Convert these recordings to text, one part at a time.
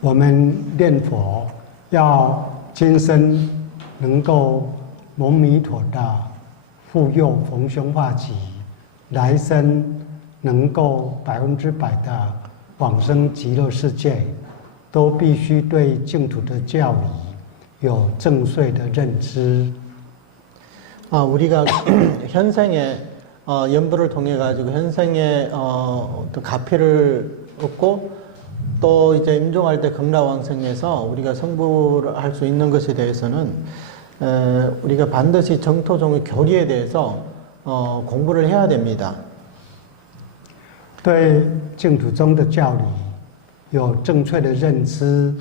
我们念佛要今生能够蒙弥陀的护佑逢凶化吉，来生能够100%的往生极乐世界，都必须对净土的教理有正确的认知。 우리가 현생에 연부를 통해 가지고 현생에 또 가피를 얻고 또 이제 임종할 때 극락왕생에서 우리가 성불을 할 수 있는 것에 대해서는 우리가 반드시 정토종의 교리에 대해서 공부를 해야 됩니다. 对净土宗的教理有正确的认知，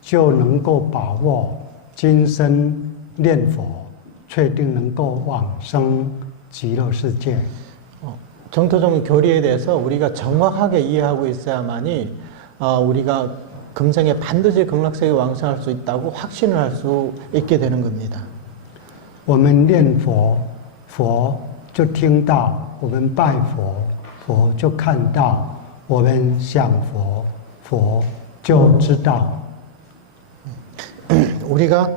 就能够把握今生念佛，确定能够往生极乐世界。 정토종 교리에 대해서 우리가 정확하게 이해하고 있어야만이 우리가 금생에 반드시 극락세계 왕생할 수 있다고 확신을 할 수 있게 되는 겁니다. 我们念佛，佛就听到；我们拜佛，佛就看到；我们想佛，佛就知道。 우리가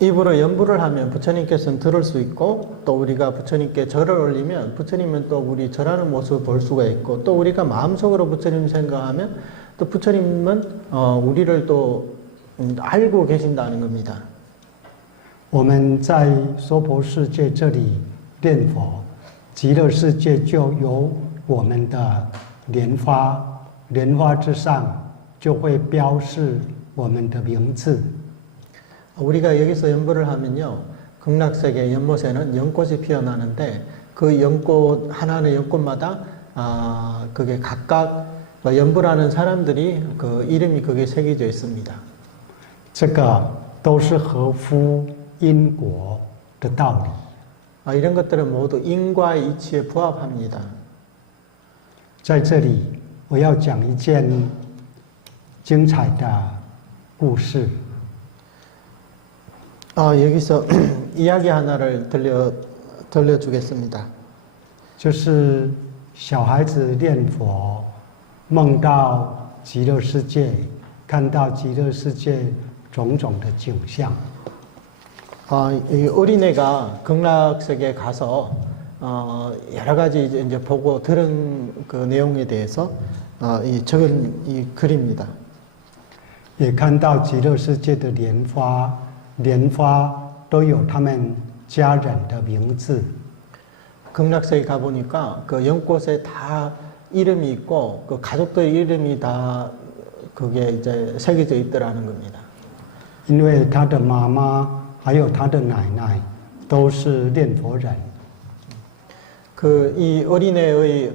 입으로 연부를 하면 부처님께서는 들을 수 있고, 또 우리가 부처님께 절을 올리면 부처님은 또 우리 절하는 모습을 볼 수가 있고, 또 우리가 마음속으로 부처님 생각하면 또 부처님은 우리를 또 알고 계신다는 겁니다. 我们在娑婆世界这里念佛，极乐世界就有我们的莲花，莲花之上就会标示我们的名字。 우리가 여기서 연부를 하면요, 극락세계 연못에는 연꽃이 피어나는데 그 연꽃 하나의 연꽃마다 그게 각각 연부라는 사람들이 그 이름이 거기에 새겨져 있습니다. 这个都是合乎因果的道理。 이런 것들은 모두 인과의 이치에 부합합니다. 在这里，我要讲一件精彩的故事。 여기서 이야기 하나를 들려주겠습니다. 就是小孩子念佛，梦到极乐世界，看到极乐世界种种的景象。 이 어린애가 극락세계에 가서 여러 가지 이제 보고 들은 그 내용에 대해서 적은 이 글입니다. 也看到极乐世界的莲花，莲花都有他们家人的名字。 극락세계 가보니까 그 연꽃에 다 이름이 있고 그 가족들 이름이 다 그게 이제 새겨져 있더라는 겁니다. 因为他的妈妈还有他的奶奶都是念佛人。 그 이 어린애의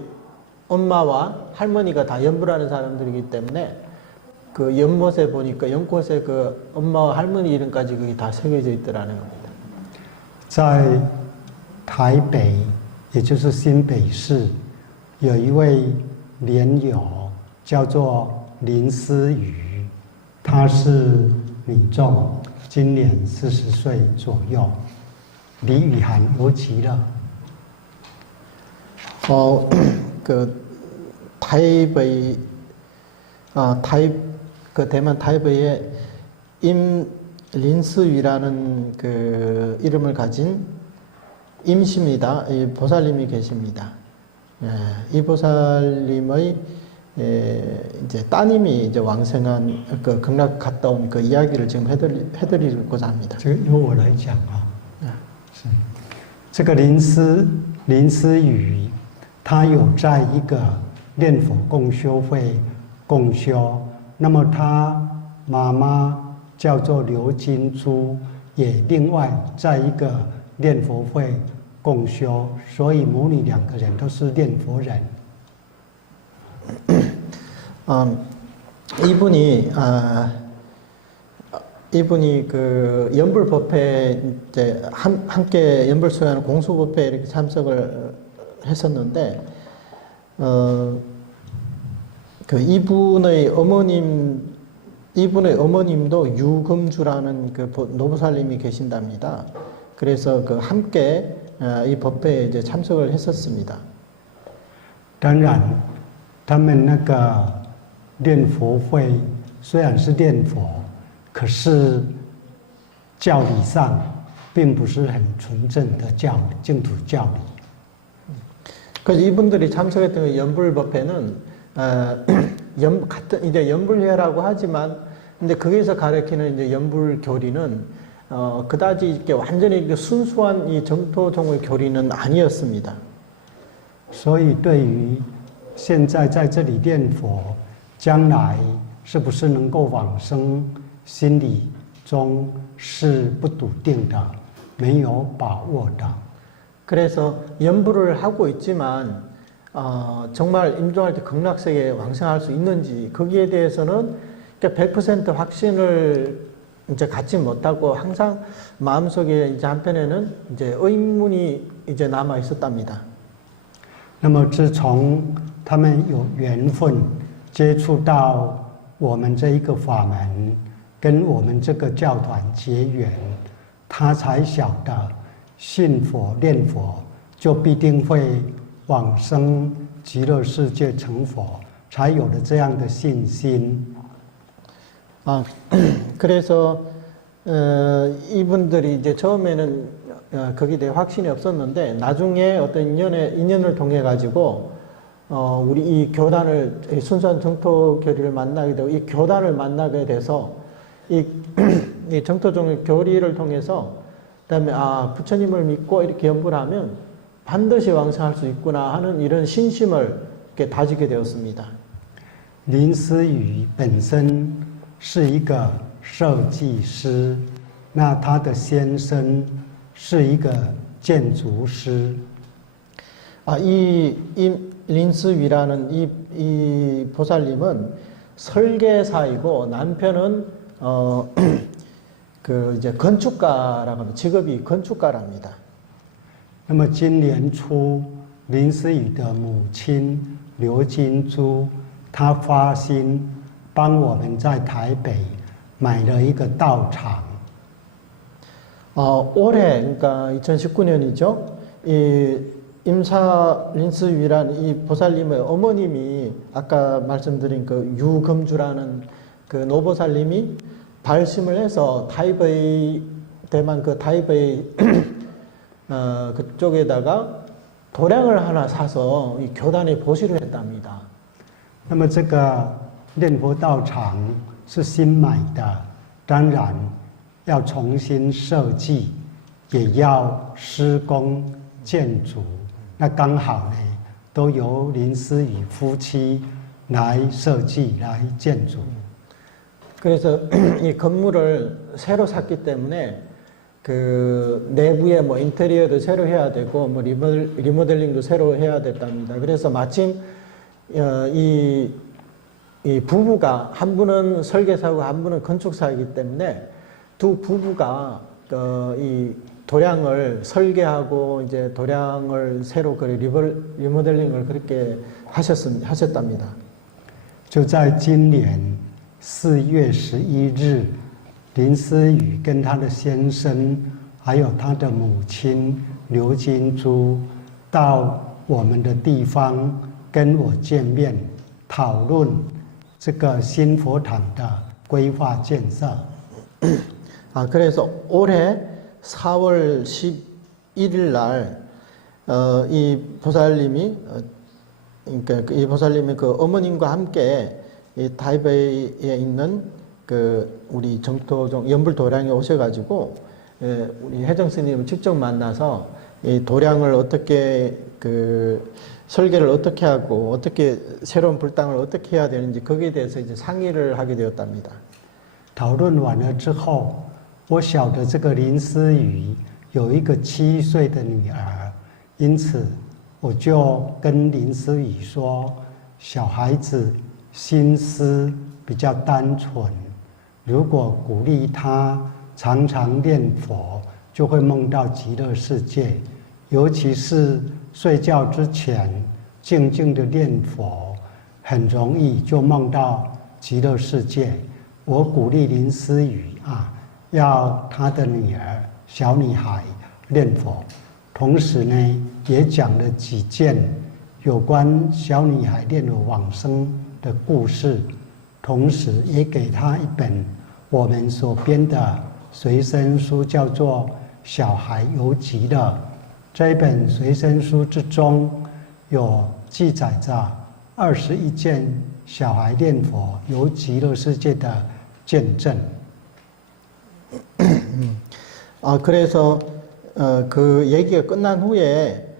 엄마와 할머니가 다 연부라는 사람들이기 때문에 그 연못에 보니까 연꽃에 그 엄마와 할머니 이름까지 그게 다 새겨져 있더라는 겁니다. 在台北，也就是新北市，有一位莲友叫做林思雨，他是女众，今年40岁左右，离雨涵无极了。 그 타이베이 그 대만 타이베이에 임린스위라는 그 이름을 가진 임시입니다. 이 보살님이 계십니다. 이 보살님의 이제 따님이 이제 왕생한 그 극락 갔다 온 그 이야기를 지금 해드리고자 합니다. 这个由我来讲啊，是这个林思雨，他有在一个念佛共修会共修，那么他妈妈叫做刘金珠，也另外在一个念佛会共修，所以母女2个人都是念佛人。 이분이 그 연불법회 이제 함께 연불 수행하는 공수법회에 이렇게 참석을 했었는데, 그 이분의 어머님도 유금주라는 그 노부살님이 계신답니다. 그래서 그 함께 이 법회에 이제 참석을 했었습니다. 当然，他们那个念佛会虽然是念佛，可是教理上并不是很纯正的净土教理。 그래서 이분들이 참석했던 그 연불법회는 같은 이제 연불회라고 하지만 근데 거기서 가르치는 이제 연불 교리는 그다지 이렇게 완전히 순수한 이 정토종의 교리는 아니었습니다. 所以对于现在在这里念佛，将来是不是能够往生，心里中是不笃定的，没有把握的。 그래서 연불을 하고 있지만 정말 임종할 때 극락세계에 왕생할 수 있는지 거기에 대해서는 100% 확신을 이제 갖지 못하고 항상 마음속에 이제 한편에는 이제 의문이 이제 남아 있었답니다. 那么自从他们有缘分接触到我们这一个法门，跟我们这个教团结缘，他才晓得。 信佛念佛，就必定会往生极乐世界成佛，才有了这样的信心。 그래서 이분들이 이제 처음에는 거기에 대해 확신이 없었는데 나중에 어떤 인연을 통해 가지고 우리 이 교단을 순수한 정토 교리를 만나게 되고 이 교단을 만나게 돼서 이 정토종의 교리를 통해서 그다음에 부처님을 믿고 이렇게 연불을 하면 반드시 왕생할 수 있구나 하는 이런 신심을 이렇게 다지게 되었습니다. 林思雨本身是一个设计师，那他的先生是一个建筑师。 이 린스위라는 이 보살님은 설계사이고 남편은 그 이제 건축가라고 합니다. 직업이 건축가랍니다. 那么今年初，林思雨的母亲刘金珠，她发心帮我们在台北买了一个道场。 올해 그러니까 2019년이죠. 이 임사 린스위라는 이 보살님의 어머님이 아까 말씀드린 그 유금주라는 그 노보살님이 발심을 해서 타이베이 대만 그 타이베이 그쪽에다가 도량을 하나 사서 이 교단에 보시를 했답니다. 那么这个念佛道场是新买的，当然要重新设计，也要施工建筑。那刚好呢，都由林思雨夫妻来设计来建筑。 그래서 이 건물을 새로 샀기 때문에 그 내부에 뭐 인테리어도 새로 해야 되고 뭐 리모델링도 새로 해야 됐답니다. 그래서 마침 이 부부가 한 분은 설계사고 한 분은 건축사이기 때문에 두 부부가 이 도량을 설계하고 이제 도량을 새로 그 리모델링을 그렇게 하셨답니다. 就在今年4月11日，林思雨跟他的先生，还有他的母亲刘金珠，到我们的地方跟我见面，讨论这个新佛堂的规划建设。 그래서 올해 4월 11일 날 이 보살님이 그러니까 이 보살님이 그 어머님과 함께 이 타이베이에 있는 그 우리 정토종 연불 도량에 오셔가지고 우리 혜정 스님을 직접 만나서 이 도량을 어떻게 그 설계를 어떻게 하고 어떻게 새로운 불당을 어떻게 해야 되는지 거기에 대해서 이제 상의를 하게 되었답니다. 讨论完了之后，我晓得这个林思雨有一个7岁的女儿，因此我就跟林思雨说，小孩子心思比较单纯，如果鼓励他常常念佛，就会梦到极乐世界，尤其是睡觉之前静静的念佛，很容易就梦到极乐世界。我鼓励林思雨要他的女儿小女孩念佛，同时呢，也讲了几件有关小女孩念佛往生的故事，同时也给他一本我们所编的随身书，叫做《小孩游记》的。这一本随身书之中有记载着21件小孩念佛游极乐世界的见证。 그래서 그 얘기가 끝난 후에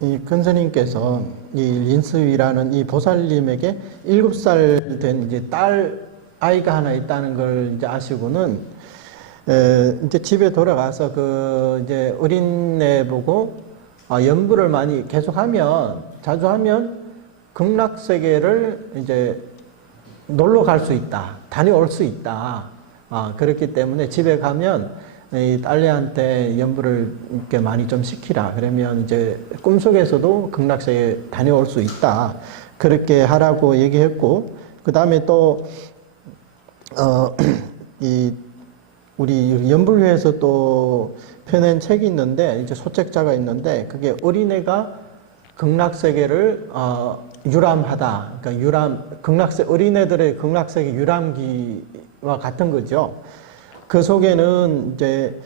이 근스님께서 이 린스위라는 이 보살님에게 7살 된 이제 딸 아이가 하나 있다는 걸 이제 아시고는 이제 집에 돌아가서 그 이제 어린애 보고 연부를 많이 계속하면 자주 하면 극락세계를 이제 놀러 갈 수 있다, 다녀올 수 있다. 그렇기 때문에 집에 가면 이 딸내한테 연부를 이렇게 많이 좀 시키라. 그러면 이제 꿈속에서도 극락세계 다녀올 수 있다. 그렇게 하라고 얘기했고, 그 다음에 또, 우리 연불회에서 또 펴낸 책이 있는데, 이제 소책자가 있는데, 그게 어린애가 극락세계를, 유람하다. 그러니까 어린애들의 극락세계 유람기와 같은 거죠. 그 속에는 이제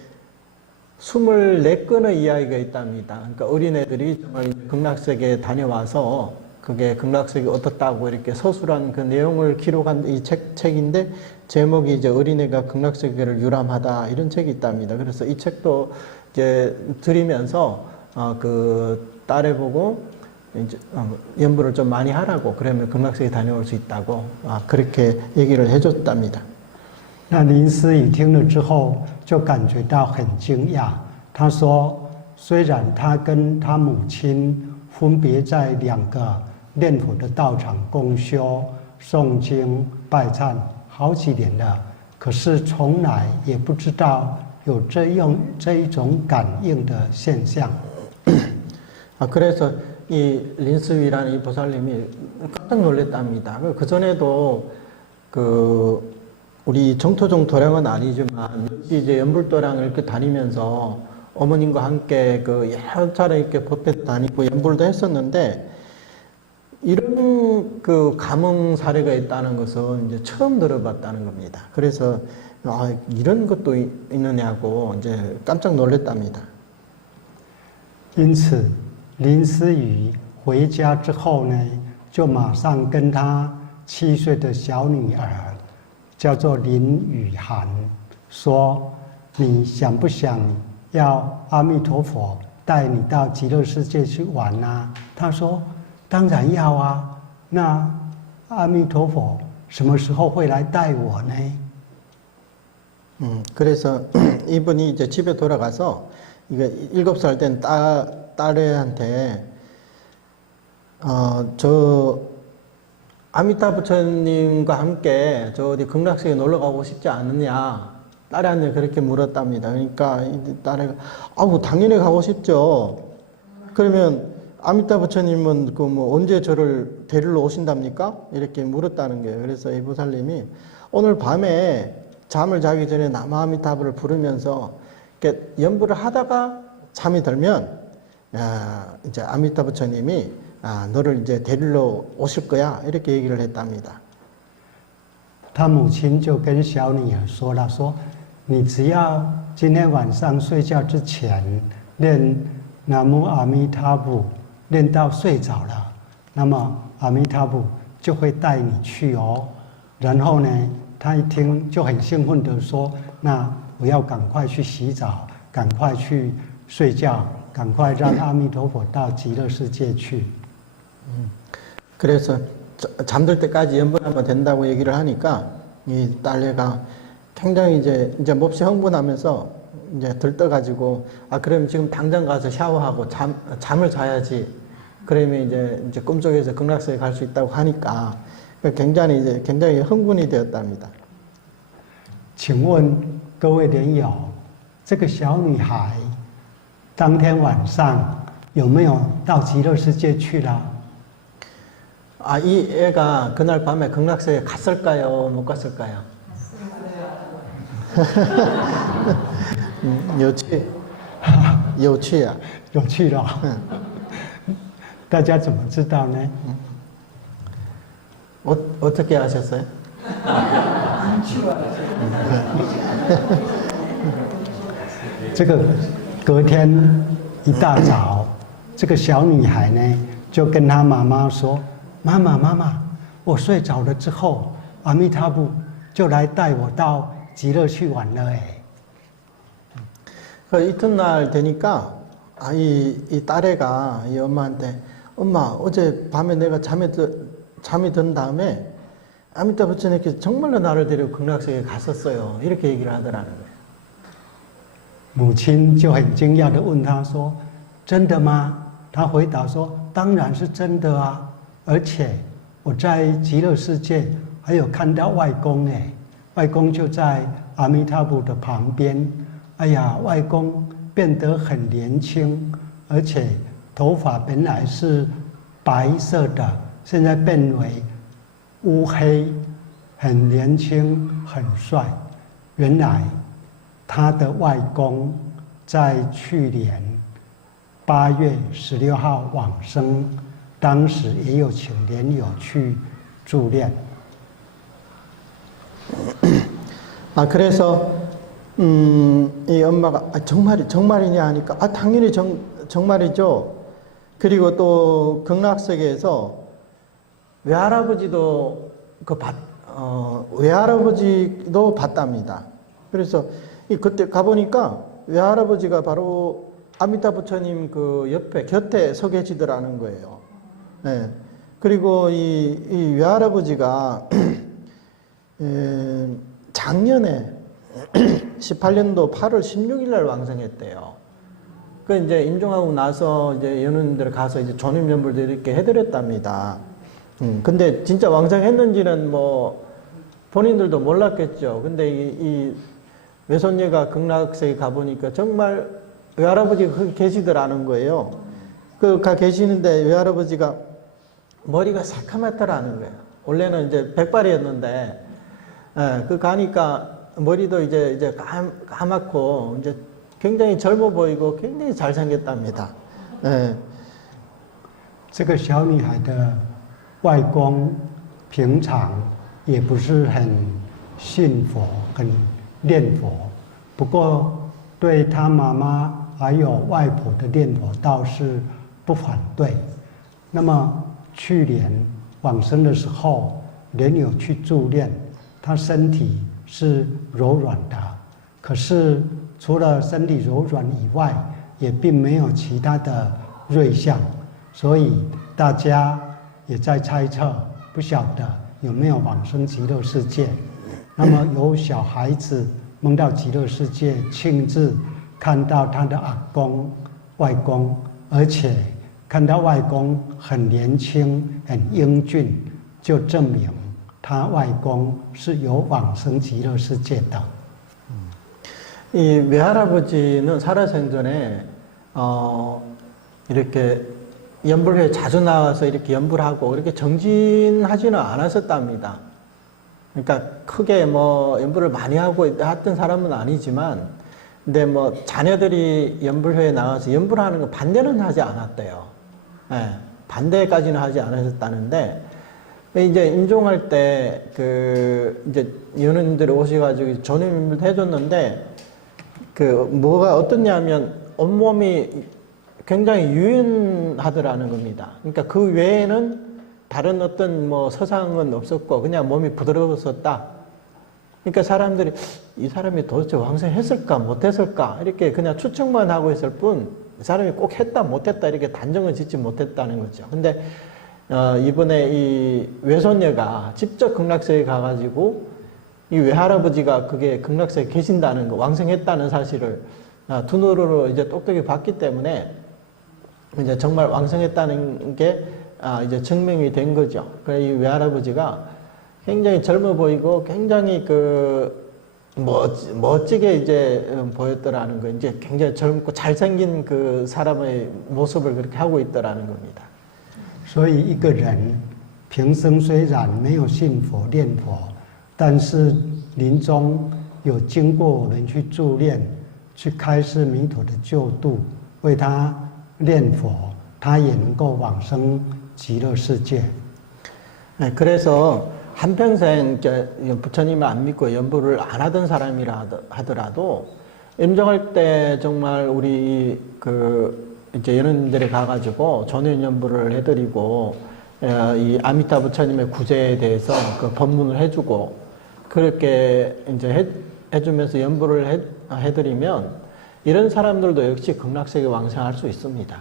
24건의 이야기가 있답니다. 그러니까 어린애들이 정말 극락세계에 다녀와서 그게 극락세계 어떻다고 이렇게 서술한 그 내용을 기록한 이 책인데 제목이 이제 어린애가 극락세계를 유람하다 이런 책이 있답니다. 그래서 이 책도 이제 드리면서 그 딸애 보고 이제 연부를 좀 많이 하라고 그러면 극락세계 다녀올 수 있다고 그렇게 얘기를 해줬답니다. 那林思雨听了之后，就感觉到很惊讶。他说：“虽然他跟他母亲分别在2个念佛的道场共修、诵经、拜忏好几年了，可是从来也不知道有这一种感应的现象。” 그래서 이 린스위라는 이 보살님이 깜짝 놀랐답니다. 그 전에도 우리 정토종 도량은 아니지만 이제 연불도량을 이렇게 다니면서 어머님과 함께 여러 차례 이렇게 법회 다니고 연불도 했었는데 이런 감흥 사례가 있다는 것은 이제 처음 들어봤다는 겁니다. 그래서 이런 것도 있느냐고 이제 깜짝 놀랐답니다. 因此，林思雨回家之后呢，就马上跟他7岁的小女儿。 叫做林雨涵，说：“你想不想要阿弥陀佛带你到极乐世界去玩啊？”他说：“当然要啊。那阿弥陀佛什么时候会来带我呢？” 그래서 이분이 이제 집에 돌아가서 이거 7살 된 딸애한테 아미타 부처님과 함께 저 어디 극락세계 놀러 가고 싶지 않느냐 딸애한테 그렇게 물었답니다. 그러니까 딸애가 당연히 가고 싶죠. 그러면 아미타 부처님은 언제 저를 데리러 오신답니까? 이렇게 물었다는 거예요. 그래서 이 보살님이 오늘 밤에 잠을 자기 전에 나마아미타불을 부르면서 이렇게 연부를 하다가 잠이 들면 이제 아미타 부처님이 너를 이제 데리러 오실 거야 이렇게 얘기를 했답니다. 他母亲就跟小女儿说了，说你只要今天晚上睡觉之前念南无阿弥陀佛，念到睡着了，那么阿弥陀佛就会带你去哦。然后呢，他一听就很兴奋地说：“那我要赶快去洗澡，赶快去睡觉，赶快让阿弥陀佛到极乐世界去。” 그래서 잠들 때까지 연불하면 된다고 얘기를 하니까 이 딸애가 굉장히 이제 몹시 흥분하면서 이제 들떠가지고 그럼 지금 당장 가서 샤워하고 잠을 자야지. 그러면 이제 꿈속에서 극락세계 갈 수 있다고 하니까 굉장히 흥분이 되었답니다. 请问各位莲友，这个小女孩当天晚上有没有到极乐世界去了？ 이 애가 그날 밤에 극락세계 갔을까요? 못 갔을까요? 요취야. 有去了。 大家怎么知道呢？ 어떻게 하셨어요? 这个隔天一大早，这个小女孩呢就跟她妈妈说：“妈妈，妈妈，我睡着了之后，阿弥陀佛就来带我到极乐去玩了。”哎， 그 이튿날 되니까 이 딸애가 이 엄마한테 엄마 어제 밤에 내가 잠이 든 다음에 아미타 부처님께서 정말로 나를 데리고 극락세계에 갔었어요. 이렇게 얘기를 하더라는 거예요. 母亲就很惊讶地问她说：“真的吗？”她回答说：“当然是真的啊，而且我在极乐世界还有看到外公哎，外公就在阿弥陀佛的旁边。哎呀，外公变得很年轻，而且头发本来是白色的，现在变为乌黑，很年轻，很帅。原来他的外公在去年8月16号往生，当时也有请莲友去助念。 그래서 이 엄마가 정말이냐 하니까 당연히 정말이죠. 그리고 또 극락세계에서 외할아버지도 외할아버지도 봤답니다. 그래서 그때 가보니까 외할아버지가 바로 아미타 부처님 그 곁에 서 계시더라는 거예요. 네. 그리고 이 외할아버지가 작년에 18년도 8월 16일 날 왕성했대요. 그 이제 임종하고 나서 이제 연원들 가서 이제 전임연불도 이렇게 해드렸답니다. 근데 진짜 왕성했는지는 뭐 본인들도 몰랐겠죠. 근데 이 외손녀가 극락세계 가보니까 정말 외할아버지가 거기 계시더라는 거예요. 가 계시는데 외할아버지가 머리가 새카맣더라는 거예요. 원래는 이제 백발이었는데, 그 가니까 머리도 이제 까맣고 이제 굉장히 젊어 보이고 굉장히 잘생겼답니다. 这个小女孩的外公平常也不是很信佛、很念佛，不过对她妈妈还有外婆的念佛倒是不反对。那么去年往生的时候，莲友去助念，她身体是柔软的，可是除了身体柔软以外，也并没有其他的瑞相，所以大家也在猜测，不晓得有没有往生极乐世界。那么有小孩子梦到极乐世界，亲自看到他的阿公、外公，而且看到外公很年轻、很英俊，就证明他外公是有往生极乐世界的。 이 외할아버지는 살아생전에 이렇게 연불회에 자주 나와서 이렇게 연불하고 이렇게 정진하지는 않았었답니다. 그러니까 크게 뭐 연불을 많이 하고 했던 사람은 아니지만, 근데 뭐 자녀들이 연불회에 나와서 연불하는 거 반대는 하지 않았대요. 네, 반대까지는 하지 않으셨다는데, 이제 임종할 때 이제 연우님들이 오셔가지고 전임을 해줬는데, 뭐가 어떻냐면 온몸이 굉장히 유연하더라는 겁니다. 그러니까 그 외에는 다른 어떤 뭐 서상은 없었고 그냥 몸이 부드러웠었다. 그러니까 사람들이 이 사람이 도대체 왕성했을까 못했을까 이렇게 그냥 추측만 하고 있을 뿐 이 사람이 꼭 했다 못했다 이렇게 단정을 짓지 못했다는 거죠. 근데 이번에 이 외손녀가 직접 극락세에 가가지고 이 외할아버지가 그게 극락세에 계신다는 거, 왕성했다는 사실을 두 눈으로 이제 똑똑히 봤기 때문에 이제 정말 왕성했다는 게 이제 증명이 된 거죠. 그래서 이 외할아버지가 굉장히 젊어 보이고 굉장히 멋지게 이제 보였더라는 거, 이제 굉장히 젊고 잘생긴 그 사람의 모습을 그렇게 하고 있더라는 겁니다. 所以一个人平生虽然没有信佛念佛，但是临终有经过我们去助念，去开示弥陀的救度，为他念佛，他也能够往生极乐世界。 네, 그래서 한평생 부처님을 안 믿고 연부를 안 하던 사람이라 하더라도 임종할 때 정말 우리 이제 연원들에 가가지고 전원 연부를 해드리고 이 아미타 부처님의 구제에 대해서 그 법문을 해주고 그렇게 이제 해주면서 연부를 해드리면 이런 사람들도 역시 극락세계 왕생할 수 있습니다.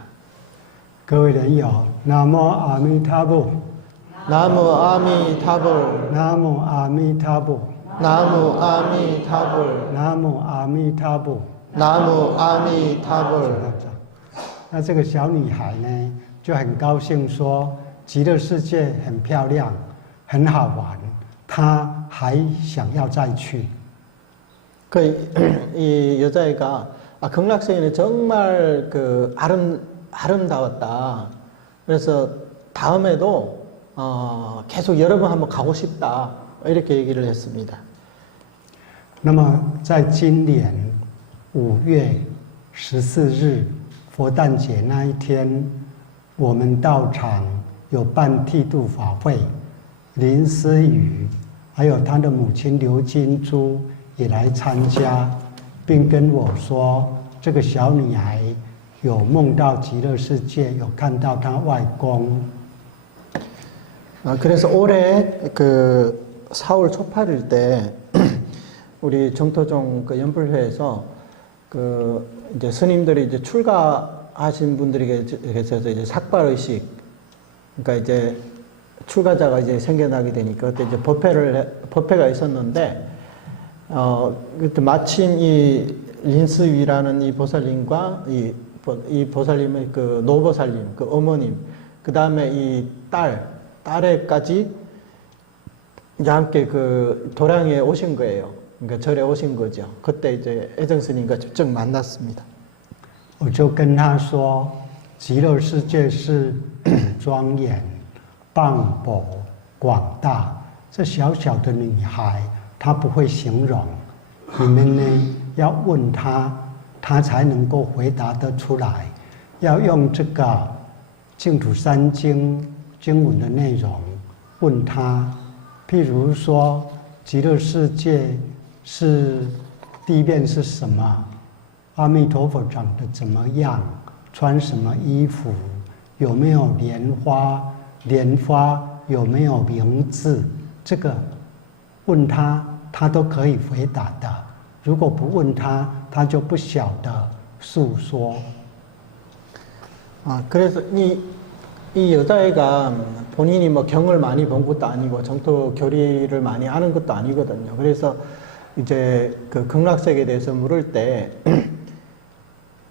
各位人友，南无阿弥陀佛， 나무 아미타불, 南无阿弥陀佛， 나무 아미타불, 南无阿弥陀佛。 나무 아미타불. 那这个小女孩呢，就很高兴说，极乐世界很漂亮，很好玩，她还想要再去。 이 여자애가 극락세계는 정말 아름다웠다. 그래서 다음에도 계속 여러 번 한번 가고 싶다. 이렇게 얘기를 했습니다. 那么在今年5月14日佛诞节那一天，我们道场有办剃度法会，林思雨还有他的母亲刘金珠也来参加，并跟我说，这个小女孩有梦到极乐世界，有看到她外公。 그래서 올해 4월 초팔일 때 우리 정토종 연불회에서 이제 스님들이 이제 출가하신 분들이 계셔서 이제 삭발의식, 그러니까 이제 출가자가 이제 생겨나게 되니까 그때 이제 법회가 있었는데 그때 마침 이 린스위라는 이 보살님과 이 보살님의 노보살님, 어머님, 그 다음에 이 딸에까지 이제 함께 도량에 오신 거예요. 그러니까 절에 오신 거죠. 그때 이제 애정 스님과 직접 만났습니다. 我就跟他说，极乐世界是庄严、磅礴、广大。这小小的女孩，她不会形容，你们呢要问她，她才能够回答得出来。要用这个净土三经经文的内容问她，譬如说，极乐世界是地面是什么？阿弥陀佛长得怎么样？穿什么衣服？有没有莲花？莲花有没有名字？这个问他，他都可以回答的。如果不问他，他就不晓得诉说。 그래서 이 여자애가 본인이 뭐 경을 많이 본 것도 아니고 정토 교리를 많이 아는 것도 아니거든요. 그래서 이제 극락세계에 대해서 물을 때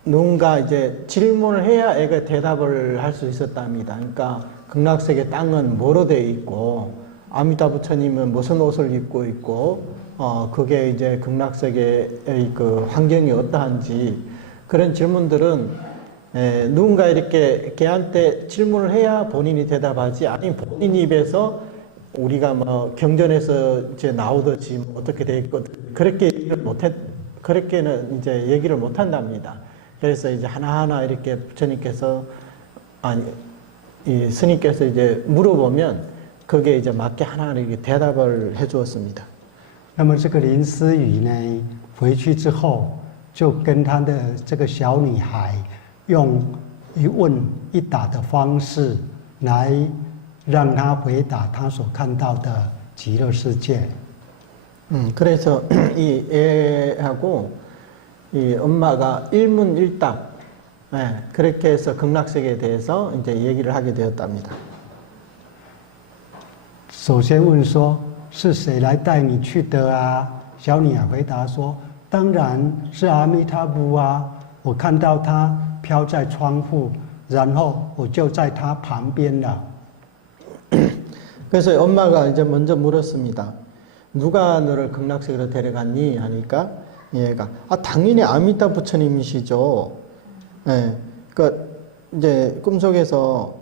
누군가 이제 질문을 해야 애가 대답을 할 수 있었답니다. 그러니까 극락세계 땅은 뭐로 되어 있고 아미타 부처님은 무슨 옷을 입고 있고 그게 이제 극락세계의 환경이 어떠한지 그런 질문들은 누군가 이렇게 걔한테 질문을 해야 본인이 대답하지 아니면 본인 입에서 우리가 뭐 경전에서 이제 나오듯이 뭐 어떻게 돼 있고 그렇게는 이제 얘기를 못 한답니다. 그래서 이제 하나하나 이렇게 부처님께서 이 스님께서 이제 물어보면 거기에 이제 맞게 하나하나 이렇게 대답을 해 주었습니다. 那么这个林思雨呢，回去之后就跟他的这个小女孩。 用一问一答的方式来让他回答他所看到的极乐世界。 그래서 이 애하고 이 엄마가 일문일답 그렇게 해서 극락세계에 대해서 이제 얘기를 하게 되었답니다. 首先问说是谁来带你去的啊？小女孩回答说：“当然是阿弥陀佛啊！我看到他。” 飘在窗户，然后我就在他旁边了。 그래서 엄마가 이제 먼저 물었습니다. 누가 너를 극락세계로 데려갔니? 하니까 얘가 당연히 아미타 부처님이시죠. 예, 그러니까 이제 꿈속에서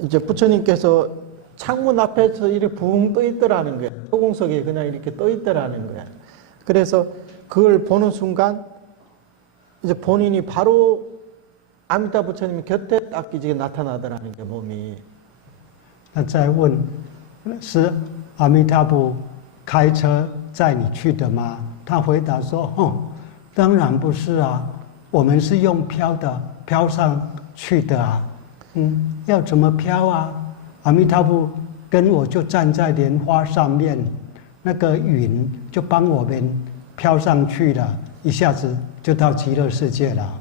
이제 부처님께서 창문 앞에서 이렇게 붕 떠 있더라는 거예요. 소공석에 그냥 이렇게 떠 있더라는 거예요. 그래서 그걸 보는 순간 이제 본인이 바로 아미타 부처님 곁에 딱 이제 나타나더라는 게 몸이. 那再问是阿弥陀佛开车载你去的吗？他回答说：当然不是啊，我们是用飘的，飘上去的啊。要怎么飘啊？阿弥陀佛跟我就站在莲花上面，那个云就帮我们飘上去了，一下子就到极乐世界了。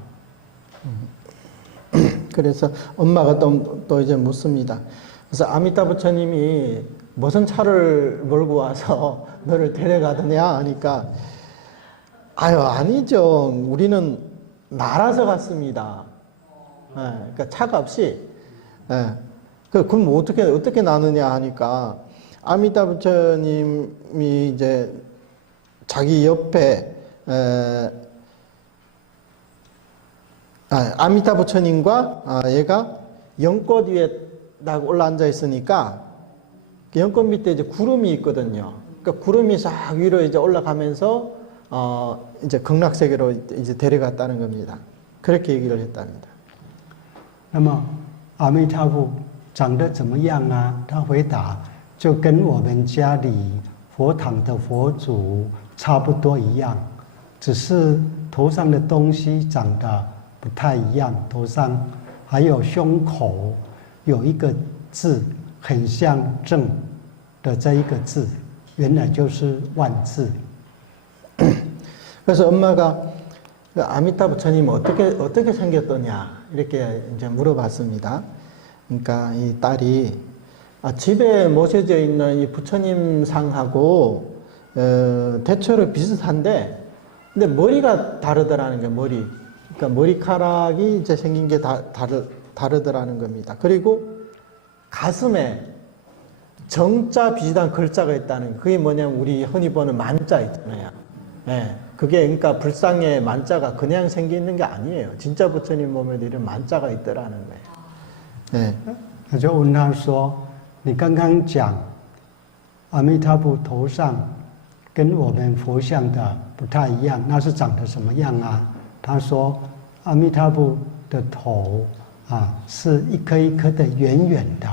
그래서 엄마가 또 이제 묻습니다. 그래서 아미타 부처님이 무슨 차를 몰고 와서 너를 데려가더냐 하니까 아유 아니죠. 우리는 날아서 갔습니다. 예, 그러니까 차가 없이. 예. 그럼 어떻게 나느냐 하니까 아미타 부처님이 이제 자기 옆에 아미타 부처님과 얘가 연꽃 위에 딱 올라앉아 있으니까 연꽃 밑에 이제 구름이 있거든요. 그러니까 구름이 싹 위로 이제 올라가면서 이제 극락세계로 이제 데려갔다는 겁니다. 그렇게 얘기를 했답니다. 那么阿弥陀佛长得怎么样啊？他回答就跟我们家里佛堂的佛祖差不多一样，只是头上的东西长得 不太一样，头上还有胸口有一个字，很像正的这一个字，原来就是万字。 그래서 엄마가 아미타 부처님 어떻게 생겼더냐 이렇게 이제 물어봤습니다. 그러니까 이 딸이 집에 모셔져 있는 이 부처님 상하고 대체로 비슷한데, 근데 머리가 다르더라는 게 머리. 그러니까 머리카락이 이제 생긴 게 다르더라는 겁니다. 그리고 가슴에 정자 비슷한 글자가 있다는 거. 그게 뭐냐면 우리 흔히 보는 만자 있잖아요. 네. 그게 그러니까 불상의 만자가 그냥 생기는 게 아니에요. 진짜 부처님 몸에도 이런 만자가 있더라는 거예요. 네. 我就问他说：“你刚刚讲阿弥陀佛头上跟我们佛像的不太一样，那是长得什么样啊？” 他说：“阿弥陀佛的头是一颗一颗的圆圆的。”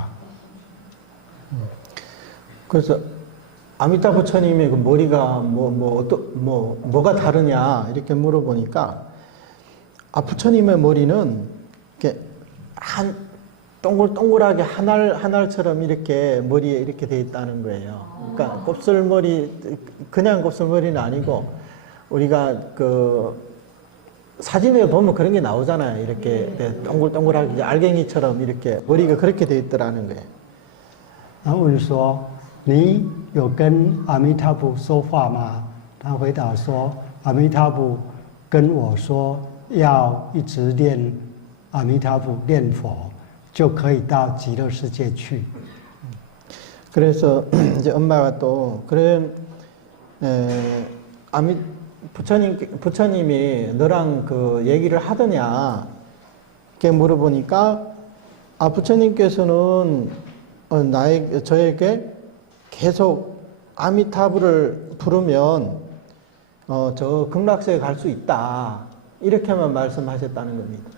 그래서 아미타 부처님의 그 머리가 뭐가 다르냐 이렇게 물어보니까 부처님의 머리는 이렇게 동글동글하게 한알처럼 이렇게 머리에 이렇게 돼 있다는 거예요. 그러니까 곱슬머리 그냥 곱슬머리는 아니고 우리가 그 사진에 보면 그런 게 나오잖아요. 이렇게 동글동글하게 알갱이처럼 이렇게 머리가 그렇게 돼 있더라는 거예요. 然后问说：“你有跟阿弥陀佛说话吗？”他回答说：“阿弥陀佛跟我说，要一直念阿弥陀佛念佛，就可以到极乐世界去。” 그래서 이제 엄마가 또 그래 부처님이 너랑 그 얘기를 하더냐 이렇게 물어보니까 부처님께서는 저에게 계속 아미타불을 부르면 저 극락세에 갈 수 있다 이렇게만 말씀하셨다는 겁니다.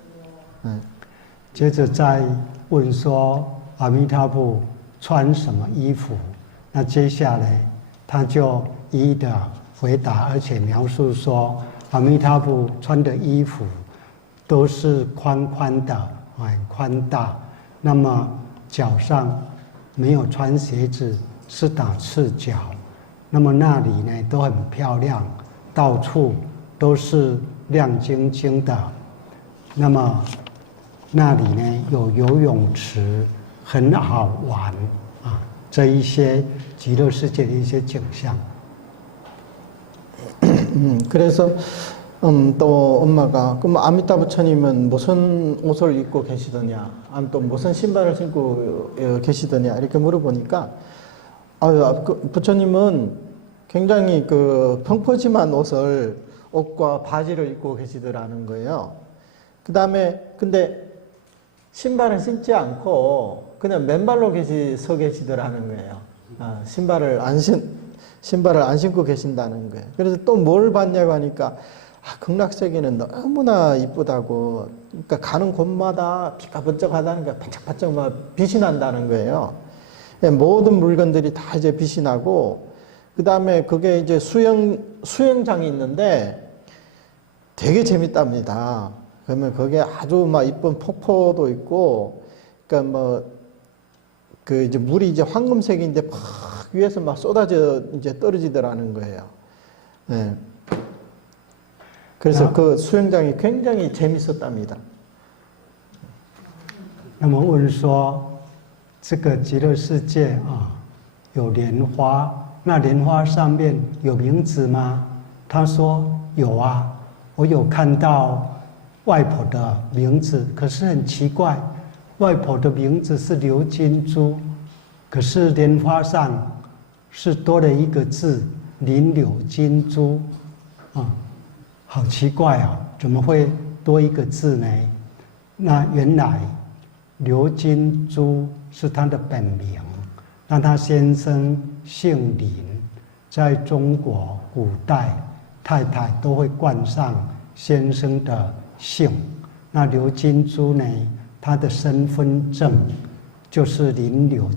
接着再问说阿弥陀佛穿什么衣服？那接下来他就一一的回答，而且描述说阿弥陀佛穿的衣服都是宽宽的，很宽大。那么脚上没有穿鞋子，是打赤脚。那么那里呢都很漂亮，到处都是亮晶晶的。那么那里呢有游泳池，很好玩啊！这一些极乐世界的一些景象。 그래서 또 엄마가 그럼 아미타 부처님은 무슨 옷을 입고 계시더냐, 또 무슨 신발을 신고 계시더냐 이렇게 물어보니까 부처님은 굉장히 그 펑퍼짐한 옷과 바지를 입고 계시더라는 거예요. 그 다음에 근데 신발을 신지 않고 그냥 맨발로 서 계시더라는 거예요. 신발을 안 신고 계신다는 거예요. 그래서 또 뭘 봤냐고 하니까 극락세계는 너무나 이쁘다고, 그러니까 가는 곳마다 빛가 번쩍하다는 거예요. 반짝반짝 막 빛이 난다는 거예요. 모든 물건들이 다 이제 빛이 나고, 그 다음에 그게 이제 수영장이 있는데 되게 재밌답니다. 그러면 거기에 아주 막 이쁜 폭포도 있고, 그러니까 뭐, 그 이제 물이 이제 황금색인데 막 위에서 막 쏟아져 이제 떨어지더라는 거예요. 네. 그래서 그 수영장이 굉장히 재밌었답니다. 那么问说，这个极乐世界啊，有莲花，那莲花上面有名字吗？他说有啊，我有看到外婆的名字，可是很奇怪，外婆的名字是刘金珠，可是莲花上是多了一个字“林柳金珠”，啊，好奇怪啊，怎么会多一个字呢？那原来刘金珠是他的本名，那他先生姓林，在中国古代太太都会冠上先生的姓。那刘金珠呢，他的身份证就是林柳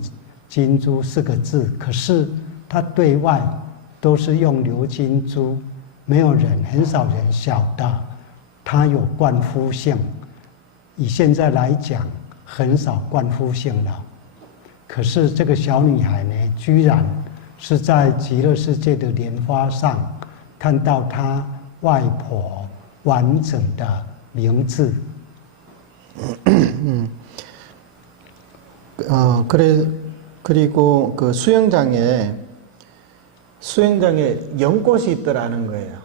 金珠4个字，可是他对外都是用刘金珠，没有人，很少人晓得他有冠夫姓。以现在来讲，很少冠夫姓了。可是这个小女孩呢，居然是在极乐世界的莲花上看到她外婆完整的名字。그리고 그 수영장에 연꽃이 있더라는 거예요.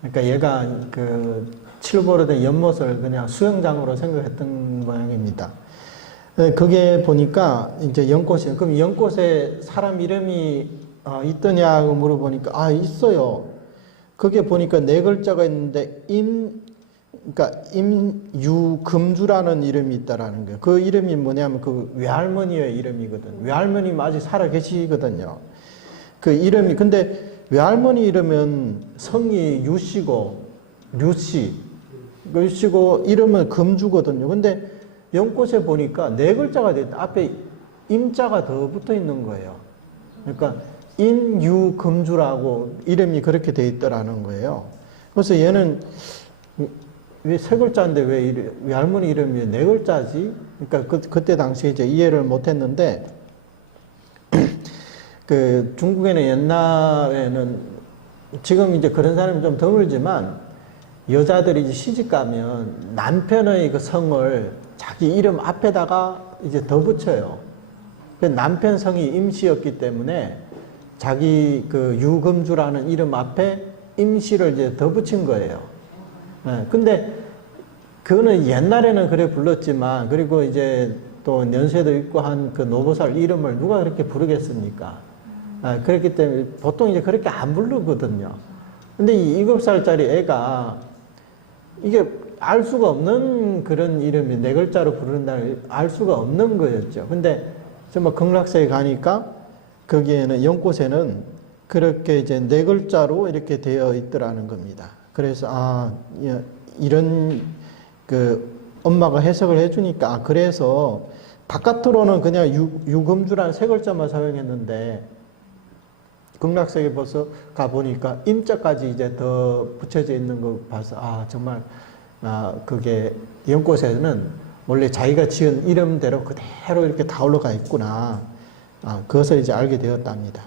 그러니까 얘가 그 칠보로 된 연못을 그냥 수영장으로 생각했던 모양입니다. 그게 보니까 이제 연꽃이, 그럼 연꽃에 사람 이름이 있더냐고 물어보니까 있어요. 그게 보니까 4글자가 있는데 그러니까 임유금주라는 이름이 있다라는 거예요. 그 이름이 뭐냐면 그 외할머니의 이름이거든. 외할머니 아직 살아 계시거든요. 그 이름이, 근데 외할머니 이름은 성이 유씨고, 유씨고, 이름은 금주거든요. 근데 연꽃에 보니까 4글자가 됐다. 앞에 임자가 더 붙어 있는 거예요. 그러니까 임유금주라고 이름이 그렇게 돼 있더라는 거예요. 그래서 얘는 왜 3글자인데 왜 할머니 이름이 4글자지? 그러니까 그때 당시에 이제 이해를 못 했는데, 그 중국에는 옛날에는, 지금 이제 그런 사람이 좀 드물지만, 여자들이 이제 시집 가면 남편의 그 성을 자기 이름 앞에다가 이제 더 붙여요. 그 남편 성이 임씨였기 때문에 자기 그 유금주라는 이름 앞에 임씨를 이제 더 붙인 거예요. 네, 근데 그거는 옛날에는 그래 불렀지만, 그리고 이제 또 연세도 있고 한 그 노보살 이름을 누가 그렇게 부르겠습니까? 그렇기 때문에 보통 이제 그렇게 안 부르거든요. 근데 이 7살짜리 애가 이게 알 수가 없는 그런 이름이 4글자로 부른다는 알 수가 없는 거였죠. 근데 정말 극락세에 가니까 거기에는 연꽃에는 그렇게 이제 4글자로 이렇게 되어 있더라는 겁니다. 그래서 이런 그 엄마가 해석을 해주니까 그래서 바깥으로는 그냥 유금주라는 3글자만 사용했는데 극락세계 벌써 가보니까 임자까지 이제 더 붙여져 있는 거 봐서 정말 그게 연꽃에는 원래 자기가 지은 이름대로 그대로 이렇게 다 올라가 있구나. 그것을 이제 알게 되었답니다.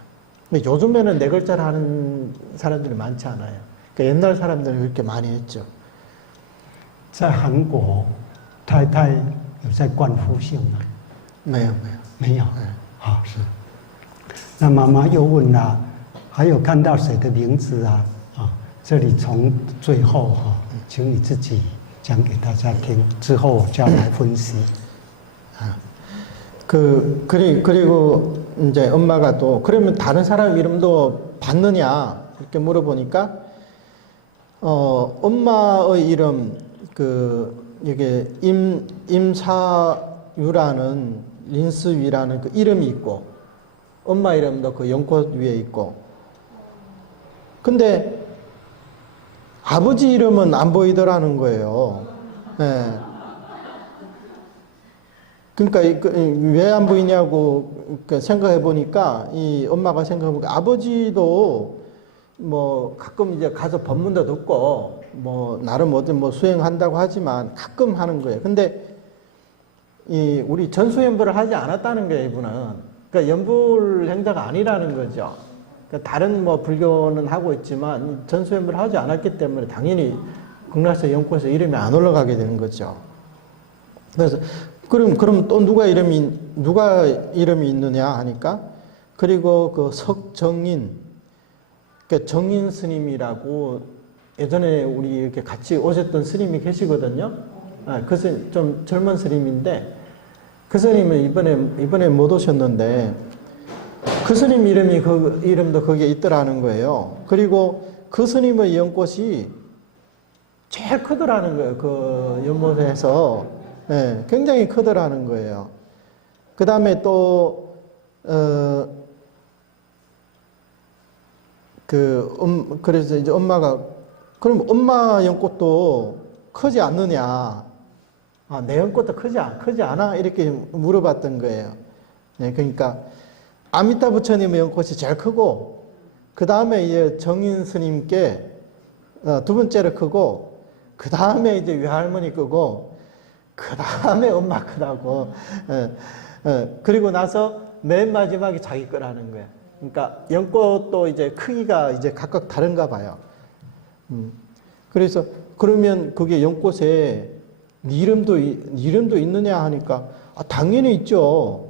근데 요즘에는 4글자를 하는 사람들이 많지 않아요. 그러니까 옛날 사람들은 그렇게 많이 했죠. 在韩国，太太有在冠夫姓吗？没有。没有。是。那妈妈又问了，还有看到谁的名字啊？这里从最后请你自己讲给大家听，之后我就要来分析。 그리고 이제 엄마가 또 그러면 다른 사람 이름도 봤느냐 이렇게 물어보니까 엄마의 이름 이게 임사유라는 린스위라는 그 이름이 있고 엄마 이름도 그 연꽃 위에 있고 근데 아버지 이름은 안 보이더라는 거예요. 네. 그러니까 왜 안 보이냐고 생각해 보니까 이 엄마가 생각해 보니까 아버지도 뭐 가끔 이제 가서 법문도 듣고 뭐 나름 어떤 뭐 수행한다고 하지만 가끔 하는 거예요. 근데 이 우리 전수연불을 하지 않았다는 거예요, 이분은. 그러니까 연불 행자가 아니라는 거죠. 그러니까 다른 뭐 불교는 하고 있지만 전수연불을 하지 않았기 때문에 당연히 극락세 연꽃에 이름이 안 올라가게 되는 거죠. 그래서 그럼 또 누가 이름이 있느냐 하니까 그리고 그 석정인, 그러니까 정인 스님이라고 예전에 우리 이렇게 같이 오셨던 스님이 계시거든요. 그 좀 젊은 스님인데 그 스님은 이번에 못 오셨는데 그 스님 이름도 거기에 있더라는 거예요. 그리고 그 스님의 연꽃이 제일 크더라는 거예요. 그 연못에서 굉장히 크더라는 거예요. 그 다음에 또 그래서 이제 엄마가 그럼 엄마 연꽃도 크지 않느냐? 내 연꽃도 크지 않아? 이렇게 물어봤던 거예요. 그러니까 아미타 부처님의 연꽃이 제일 크고 그 다음에 이제 정인 스님께 두 번째로 크고 그 다음에 이제 외할머니 크고 그 다음에 엄마 크다고. 그리고 나서 맨 마지막에 자기 거라는 거예요. 그러니까 연꽃도 이제 크기가 이제 각각 다른가 봐요. 그래서 그러면 그게 연꽃에 이름도 있느냐 하니까 당연히 있죠.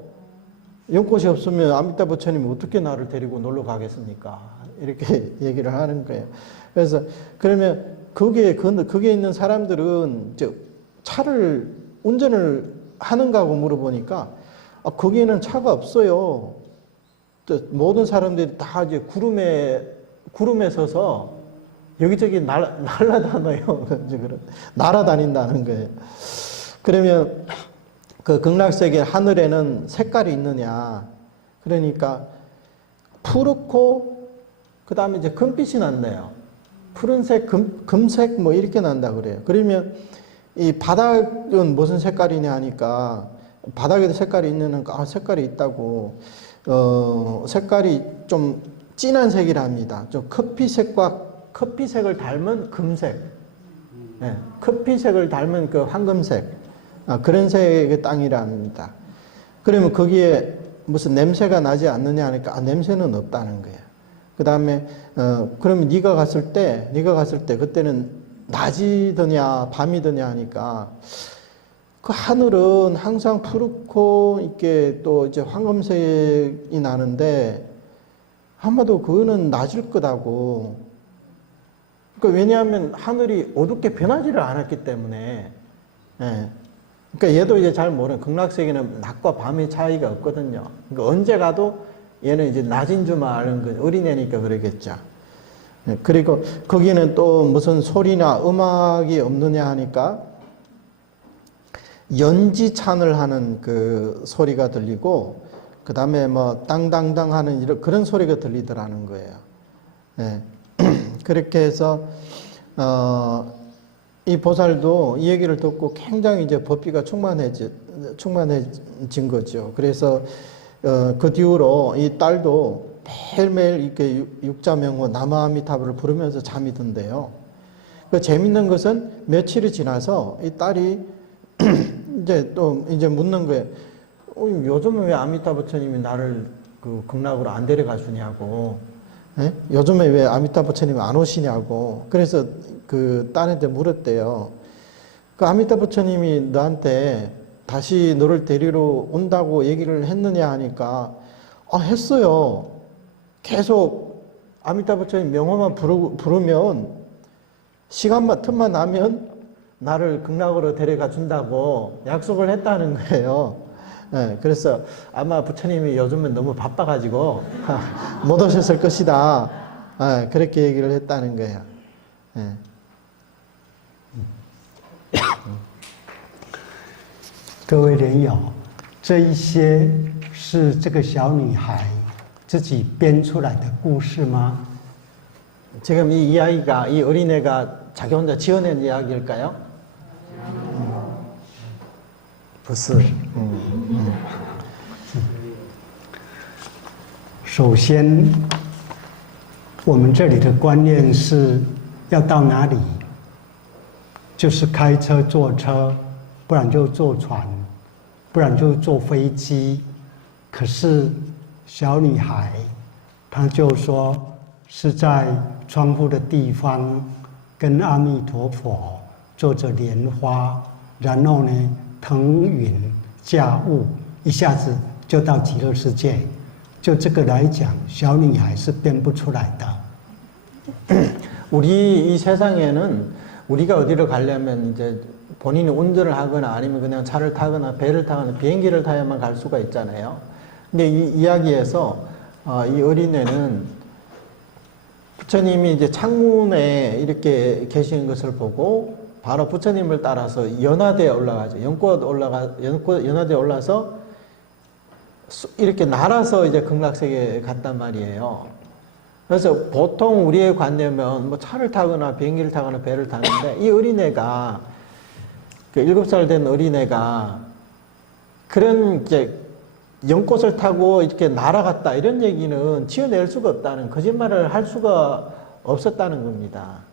연꽃이 없으면 아미타 부처님이 어떻게 나를 데리고 놀러 가겠습니까? 이렇게 얘기를 하는 거예요. 그래서 그러면 거기에 있는 사람들은 차를 운전을 하는가 하고 물어보니까 거기에는 차가 없어요. 모든 사람들이 다 이제 구름에 서서 여기저기 날아다녀요. 날아다닌다는 거예요. 그러면 그 극락세계 하늘에는 색깔이 있느냐? 그러니까 푸르고 그 다음에 이제 금빛이 난대요. 푸른색, 금색 뭐 이렇게 난다 그래요. 그러면 이 바닥은 무슨 색깔이냐 하니까 바닥에도 색깔이 있느냐? 색깔이 있다고. 색깔이 좀 진한 색이랍니다. 좀 커피색을 닮은 금색. 커피색을 닮은 그 황금색. 그런 색의 땅이랍니다. 그러면 거기에 무슨 냄새가 나지 않느냐 하니까 냄새는 없다는 거예요. 그 다음에 그러면 네가 갔을 때 그때는 낮이더냐 밤이더냐 하니까 그 하늘은 항상 푸르고 이렇게 또 이제 황금색이 나는데 아마도 그거는 낮일 거다고. 그러니까 왜냐하면 하늘이 어둡게 변하지를 않았기 때문에. 그러니까 얘도 이제 잘 모르는 극락세계는 낮과 밤의 차이가 없거든요. 그러니까 언제 가도 얘는 이제 낮인 줄 아는 그 어린애니까 그러겠죠. 그리고 거기는 또 무슨 소리나 음악이 없느냐 하니까 연지찬을 하는 그 소리가 들리고 그 다음에 뭐 땅당당 하는 이런 그런 소리가 들리더라는 거예요. 그렇게 해서 이 보살도 이 얘기를 듣고 굉장히 이제 법비가 충만해진 거죠. 그래서 그 뒤로 이 딸도 매일매일 이렇게 육자명호 나마아미타불을 부르면서 잠이 든대요. 그 재밌는 것은 며칠이 지나서 이 딸이 이제 묻는 거예요. 요즘은 왜 아미타 부처님이 나를 그 극락으로 안 데려가 주냐고. 요즘에 왜 아미타 부처님이 안 오시냐고. 그래서 그 딸한테 물었대요. 그 아미타 부처님이 너한테 다시 너를 데리러 온다고 얘기를 했느냐 하니까 했어요. 계속 아미타 부처님 명호만 부르면 시간만 틈만 나면 나를 극락으로 데려가 준다고 약속을 했다는 거예요. 그래서 아마 부처님이 요즘은 너무 바빠가지고 못 오셨을 것이다. 그렇게 얘기를 했다는 거예요. 各位莲友，这一些是这个小女孩自己编出来的故事吗？ 지금 이 이야기가 이 어린애가 자기 혼자 지어낸 이야기일까요? 不是。首先，我们这里的观念是要到哪里，就是开车、坐车，不然就坐船，不然就坐飞机。可是小女孩，她就说是在窗户的地方，跟阿弥陀佛坐着莲花，然后呢腾云驾雾，一下子就到极乐世界。就这个来讲，小女孩是编不出来的。 우리 이 세상에는 우리가 어디를 가려면 이제 본인이 운전을 하거나 아니면 그냥 차를 타거나 배를 타거나 비행기를 타야만 갈 수가 있잖아요. 근데 이 이야기에서 이 어린애는 부처님이 이제 창문에 이렇게 계시는 것을 보고 바로 부처님을 따라서 연화대에 올라가죠. 연화대에 올라서 이렇게 날아서 이제 극락세계에 갔단 말이에요. 그래서 보통 우리의 관념은 뭐 차를 타거나 비행기를 타거나 배를 타는데 이 어린애가 그 7살 된 어린애가 그런 이제 연꽃을 타고 이렇게 날아갔다 이런 얘기는 지어낼 수가 없다는 거짓말을 할 수가 없었다는 겁니다.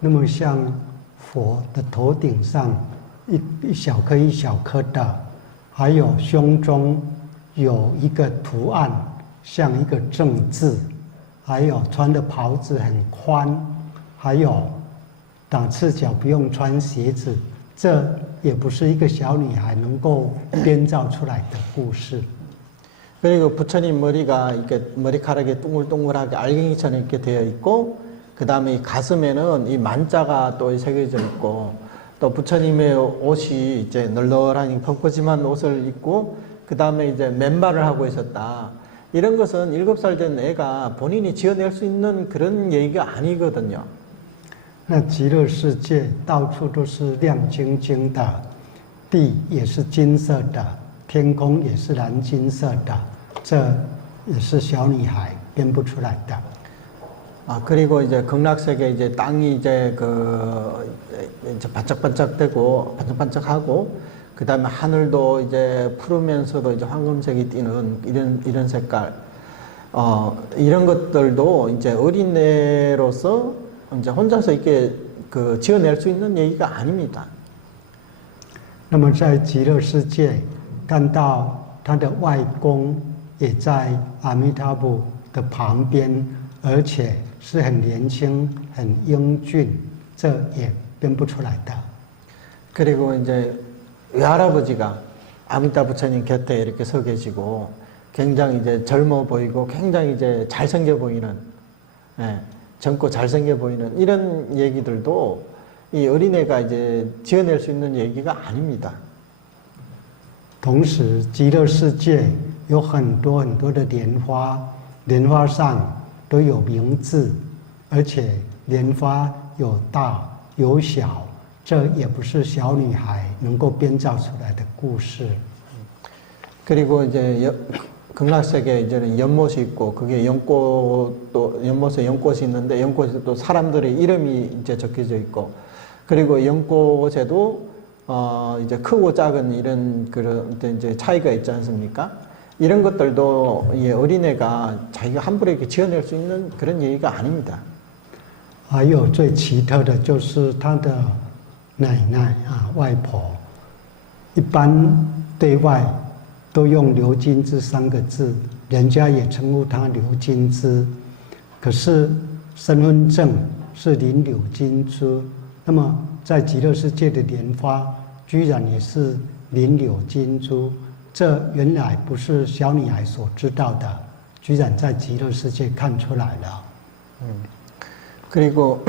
那么像佛的头顶上一小颗一小颗的，还有胸中有一个图案，像一个正字。 还有穿的袍子很宽，还有打赤脚不用穿鞋子，这也不是一个小女孩能够编造出来的故事。 그리고 부처님 머리가 이렇게 머리카락이 동글동글하게 알갱이처럼 이렇게 되어 있고, 그 다음에 이 가슴에는 이 만자가 또 새겨져 있고, 또 부처님의 옷이 이제 널널하니 펑퍼짐한 옷을 입고, 그 다음에 이제 맨발을 하고 있었다. 이런 것은 7살 된 애가 본인이 지어낼 수 있는 그런 얘기가 아니거든요. 那极乐世界到处都是亮晶晶的，地也是金色的，天空也是蓝金色的，这也是小女孩编不出来的。 그리고 이제 극락세계 이제 땅이 이제 이제 반짝반짝되고 반짝반짝하고. 그 다음에 하늘도 이제 푸르면서도 이제 황금색이 띄는 이런 색깔, 이런 것들도 이제 어린애로서 이제 혼자서 이렇게 지어낼 수 있는 얘기가 아닙니다. 那么在极乐世界看到他的外公也在阿弥陀佛的旁边，而且是很年轻、很英俊，这也编不出来的。 그리고 이제 외할아버지가 아미타 부처님 곁에 이렇게 서 계시고 굉장히 이제 젊어 보이고 굉장히 이제 잘생겨 보이는, 젊고 잘생겨 보이는 이런 얘기들도 이 어린애가 이제 지어낼 수 있는 얘기가 아닙니다. 同时，极乐世界有很多很多的莲花，莲花上都有名字，而且莲花有大有小。 这也不是小女孩能够编造出来的故事。 그리고 이제 극락세계에 이제는 연못이 있고 그게 연꽃도 연못에 연꽃이 있는데 연꽃에 또 사람들의 이름이 이제 적혀져 있고 그리고 연꽃에도 이제 크고 작은 이런 그런 이제 차이가 있지 않습니까? 이런 것들도 이 어린애가 자기가 함부로 이렇게 지어낼 수 있는 그런 얘기가 아닙니다. 还有最奇特的就是他的 奶奶啊，外婆，一般对外都用流金枝3个字，人家也称呼她流金枝。可是身份证是林柳金珠，那么在极乐世界的莲花居然也是林柳金珠，这原来不是小女孩所知道的，居然在极乐世界看出来了。그리고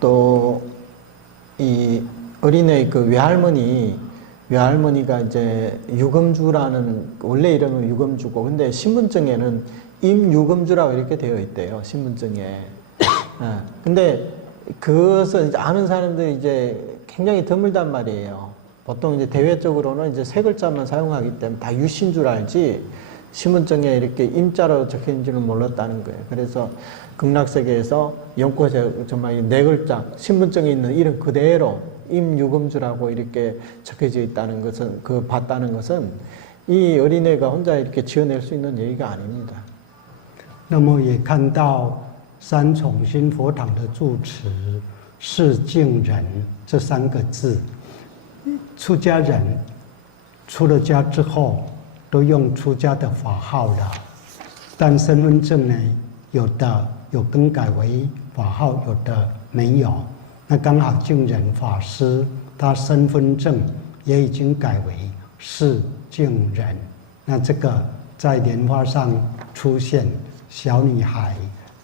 또 이 어린애 그 외할머니가 이제 유금주라는 원래 이름은 유금주고 근데 신분증에는 임유금주라고 이렇게 되어 있대요. 신분증에. 근데 그것을 이제 아는 사람들이 이제 굉장히 드물단 말이에요. 보통 이제 대외적으로는 이제 세 글자만 사용하기 때문에 다 유신 줄 알지 신분증에 이렇게 임자로 적혀 있는지는 몰랐다는 거예요. 그래서 극락세계에서 연꽃에 정말 네 글자 신분증에 있는 이름 그대로 임유금주라고 이렇게 적혀져 있다는 것은, 봤다는 것은 이 어린애가 혼자 이렇게 지어낼 수 있는 얘기가 아닙니다. 那么也看到三重新佛堂的住持是净人这3个字，出家人出了家之后都用出家的法号了，但身份证呢，有的有更改为法号，有的没有。那刚好净人法师他身份证也已经改为是净人，那这个在莲花上出现。小女孩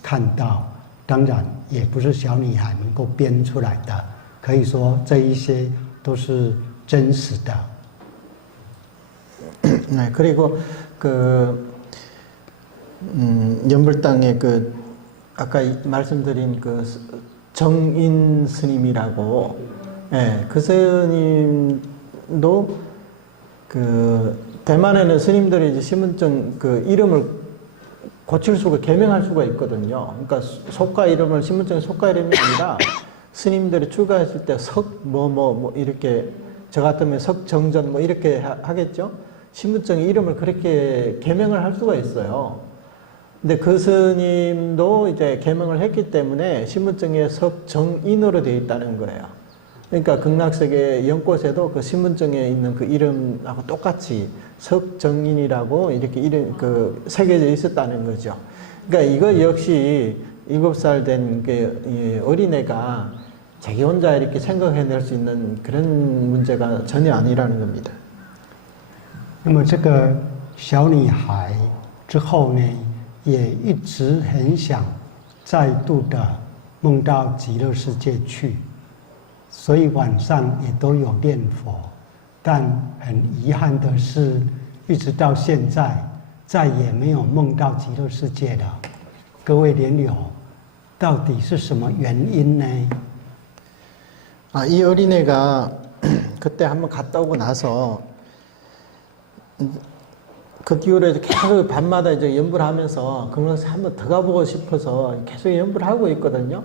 看到，当然也不是小女孩能够编出来的，可以说这一些都是真实的。 네, 그리고 연불당의 아까 말씀드린 정인 스님이라고, 예, 그 스님도 대만에는 스님들이 이제 신분증 이름을 고칠 수가, 개명할 수가 있거든요. 그러니까 속가 이름을, 신분증의 속가 이름이 아니라 스님들이 출가했을 때 이렇게, 저 같으면 석정전 이렇게 하겠죠? 신분증의 이름을 그렇게 개명을 할 수가 있어요. 근데 그 스님도 이제 개명을 했기 때문에 신분증에 석정인으로 되어 있다는 거예요. 그러니까 극락세계 연꽃에도 그 신분증에 있는 그 이름하고 똑같이 석정인이라고 이렇게 이름 새겨져 있었다는 거죠. 그러니까 이거 역시 7살 된 어린애가 자기 혼자 이렇게 생각해낼 수 있는 그런 문제가 전혀 아니라는 겁니다. 那么这个小女孩之后呢，也一直很想再度的梦到极乐世界去，所以晚上也都有念佛。但很遗憾的是，一直到现在再也没有梦到极乐世界了。各位莲友，到底是什么原因呢？ 이 어린애가 그때 한번 갔다 오고 나서 그 뒤로 계속 밤마다 이제 연불을 하면서 극락세 한번 더 가보고 싶어서 계속 연불을 하고 있거든요.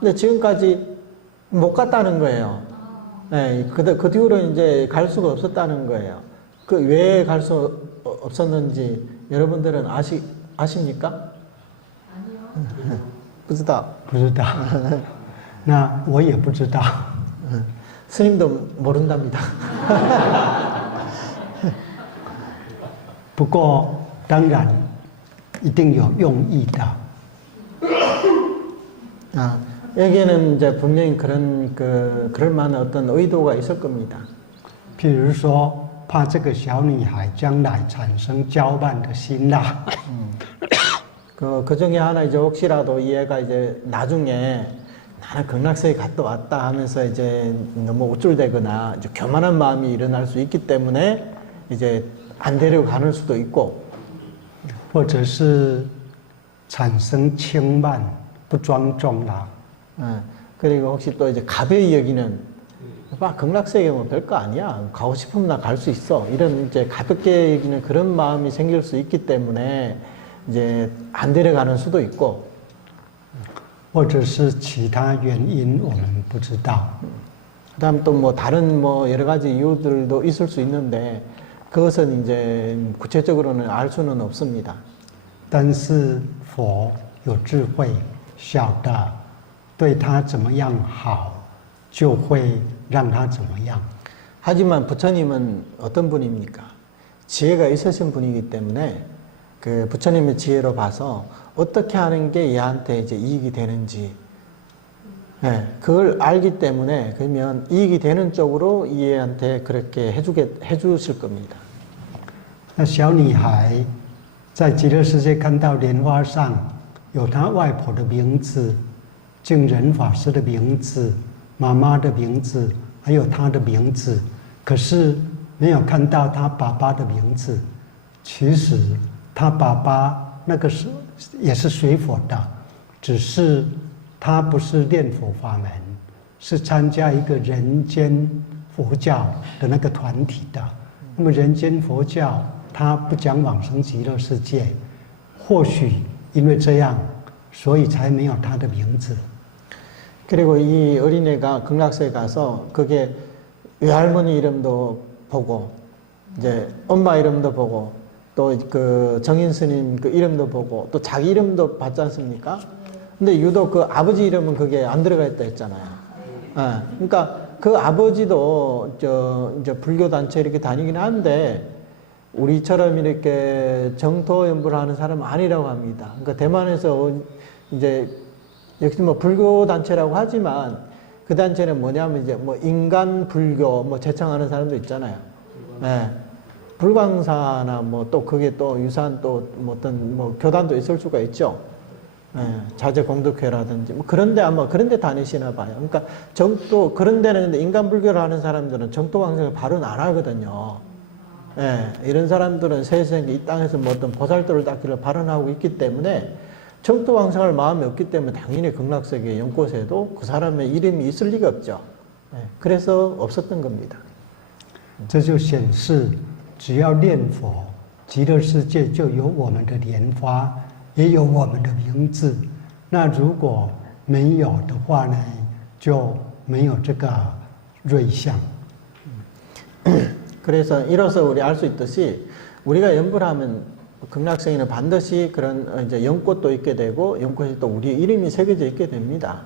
근데 지금까지 못 갔다는 거예요. 네, 그 뒤로 이제 갈 수가 없었다는 거예요. 왜 갈 수 없었는지 여러분들은 아십니까? 아니요. 不知道. 不知道。那我也不知道。 스님도 모른답니다. 不过当然一定有用意的。 여기에는 이제 분명히 그럴 만한 어떤 의도가 있을 겁니다. 譬如说，怕这个小女孩将来产生骄慢的心啦。 그 중에 하나 이제 혹시라도 이 애가 이제 나중에 나는 극락세에 갔다 왔다 하면서 이제 너무 우쭐대거나 이제 교만한 마음이 일어날 수 있기 때문에 이제 안 데려가는 수도 있고, 或者是产生轻慢、不庄重啦。 그리고 혹시 또 이제 가벼이 여기는 극락세계 뭐 별거 아니야, 가고 싶으면 나 갈 수 있어, 이런 이제 가볍게 여기는 그런 마음이 생길 수 있기 때문에 이제 안 데려가는 수도 있고, 或者是其他原因，我们不知道。 그다음 또 뭐 다른 뭐 여러 가지 이유들도 있을 수 있는데 그것은 이제 구체적으로는 알 수는 없습니다. 但是佛有智慧，晓得对他怎么样好，就会让他怎么样。 하지만 부처님은 어떤 분입니까? 지혜가 있으신 분이기 때문에 그 부처님의 지혜로 봐서 어떻게 하는 게 얘한테 이제 이익이 되는지, 네, 그걸 알기 때문에 그러면 이익이 되는 쪽으로 이 애한테 그렇게 해주실 겁니다. 那小女孩在极乐世界看到莲花上有她外婆的名字、净人法师的名字、妈妈的名字，还有她的名字，可是没有看到她爸爸的名字。其实她爸爸那个是也是学佛的，只是他不是念佛法门，是参加一个人间佛教的那个团体的。那么人间佛教他不讲往生极乐世界，或许因为这样，所以才没有他的名字。 그리고 이 어린애가 극락세에 가서 그게 외할머니 이름도 보고 이제 엄마 이름도 보고 또 그 정인 스님 그 이름도 보고 또 자기 이름도 봤지 않습니까? 근데 유독 그 아버지 이름은 그게 안 들어가 있다 했잖아요. 예, 그러니까 그 아버지도 이제 불교 단체 이렇게 다니긴 하는데 우리처럼 이렇게 정토 연부를 하는 사람은 아니라고 합니다. 그러니까 대만에서 이제 역시 뭐 불교 단체라고 하지만 그 단체는 뭐냐면 이제 뭐 인간 불교 뭐 제창하는 사람도 있잖아요. 예. 불광사나 뭐 또 그게 또 유사한 또 뭐 어떤 뭐 교단도 있을 수가 있죠. 예, 자제 공덕회라든지 뭐 그런데 아마 그런데 다니시나 봐요. 그러니까 정토 그런 데는 인간 불교를 하는 사람들은 정토 광생을 바로는 안 하거든요. 예, 이런 사람들은 세상에 이 땅에서 뭐 어떤 보살도를 닦기를 발언하고 있기 때문에 정토 왕성할 마음이 없기 때문에 당연히 극락세계 연꽃에도 그 사람의 이름이 있을 리가 없죠. 예, 그래서 없었던 겁니다. 这就显示，只要念佛，极乐世界就有我们的莲花，也有我们的名字。那如果没有的话呢，就没有这个瑞相。 그래서 이로써 우리 알 수 있듯이 우리가 연불 하면 극락세계는 반드시 그런 이제 연꽃도 있게 되고 연꽃이 또 우리 이름이 새겨져 있게 됩니다.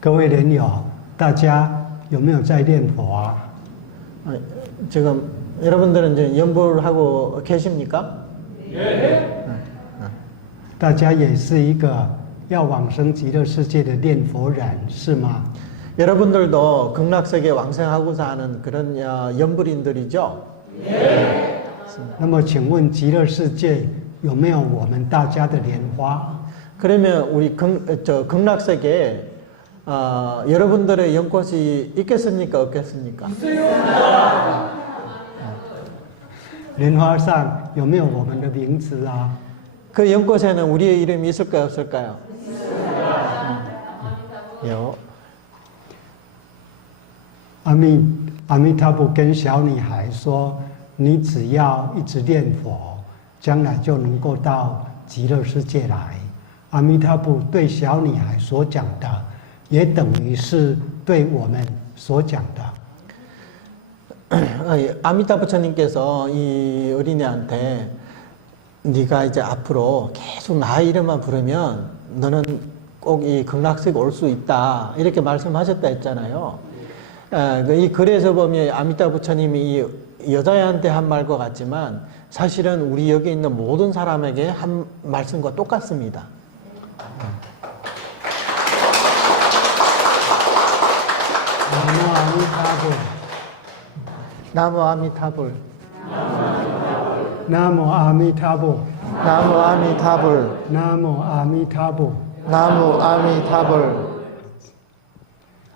各位莲友，大家有没有在念佛啊？ 지금 여러분들은 이제 연불하고 계십니까? 大家也是一个要往生极乐世界的念佛人，是吗？ 여러분들도 극락세계 왕생하고자 하는 그런 연불인들이죠? 那么，请问极乐世界有没有我们大家的莲花？ 그러면 우리 극락세계에 여러분들의 연꽃이 있겠습니까? 없겠습니까? 莲花上有没有我们的名字啊？ 그 연꽃에는 우리의 이름이 있을까요? 없을까요? 有。 阿弥陀佛跟小女孩说：“你只要一直念佛，将来就能够到极乐世界来。”阿弥陀佛对小女孩所讲的，也等于是对我们所讲的。 아미타 부처님께서 이 어린이한테 네가 이제 앞으로 계속 나 이름만 부르면 너는 꼭 이 극락세계 올 수 있다 이렇게 말씀하셨다 했잖아요. 이 글에서 보면 아미타 부처님이 이 여자애한테 한 말과 같지만 사실은 우리 여기 있는 모든 사람에게 한 말씀과 똑같습니다. 나무 아미타불. 나무 아미타불. 나무 아미타불. 나무 아미타불. 나무 아미타불.